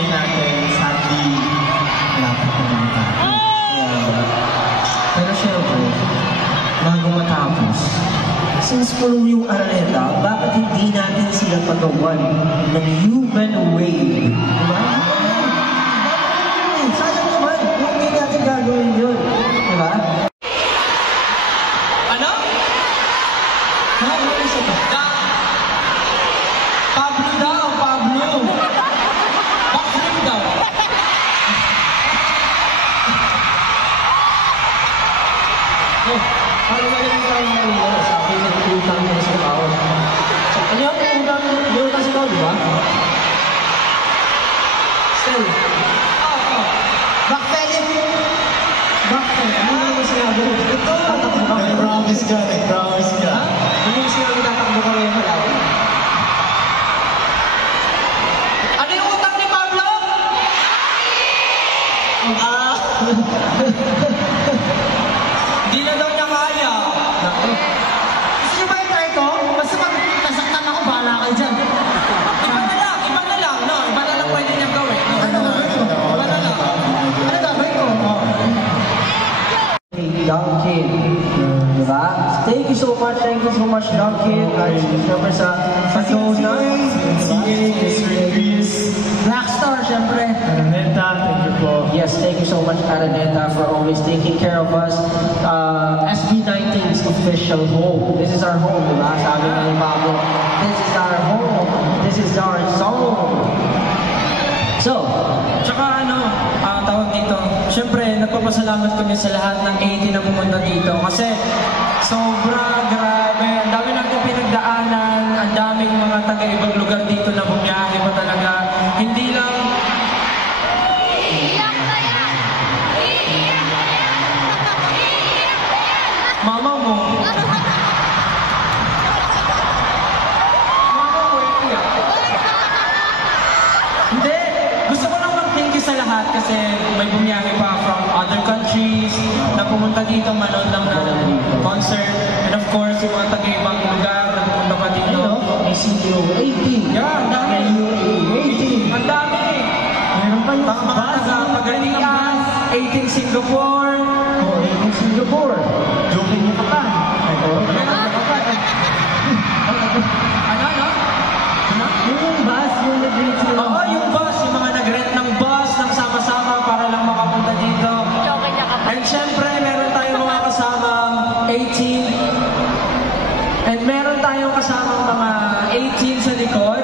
design natin, sadly, malapit na naman. Pero syempre, bago matapos, since puno yung Araneta, bakit hindi natin sila pagawan ng human wave? Diba? Sayang naman, kung hindi natin gagawin yun. Diba? Ano? Ano isa to? Pablo daw, Pablo. Backflip daw. Paano ba yung tayo ng sa akin na utang na sa tao? Ano yung utang sa tao, di ba? Still. Backflip. Backflip. Ano yung sinabi? Ito. Tatakbo ka. Nag-promise ka. Ano yung sinabi tatakbo ka ngayon malaki? Ano yung utang ni Pablo? Hindi na daw niya kaya. Gusto niyo ba i-try ito? Basta pag nasaktan ako, bahala kayo dyan. Iba na lang, no? Iba na lang pwede niyang gawin. No? Ano gagawin ko? Iba na lang. Ano gagawin ko? Dunkin. Diba? Thank you so much, Dunkin. Siyempre sa Dona. Blackstar, siyempre. Araneta, thank you po. Yes, thank you so much, Araneta, for always taking care of us. SB19's official home. This is our home, diba? Sabi nga ni Pablo, this is our home. This is our zone. So, Tsaka tawag dito, syempre, nagpapasalamat kami sa lahat ng 80 na pumunta dito kasi sobra, grabe, ang dami natin pinagdaanan, ang daming mga taga-ibang lugar dito na bumiyahe pa talaga. Hindi lang, mama mo, hindi, gusto ko lang mag-thank you sa lahat kasi may bumiyahe pa from other countries na pumunta dito, manood lang ng concert. And of course, yung mga taga-ibang lugar na pumunta pa dito. may CDO 18. Yeah, ang dami. Ang dami. Meron pa yung Mga taga-Pagalian, 18 Singapore. yung Singapore. Joking niyo pa ka. Yung bus, yung nag-rate sila. Oo, yung bus, yung mga nag-rent ng bus, ng sama-sama para lang makapunta dito. And syempre, meron tayong mga kasamang 18. And meron tayong kasamang mga 18 sa likod.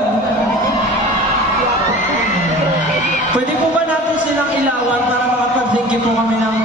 Pwede po ba natin silang ilawan para makapag-thank you po kami ng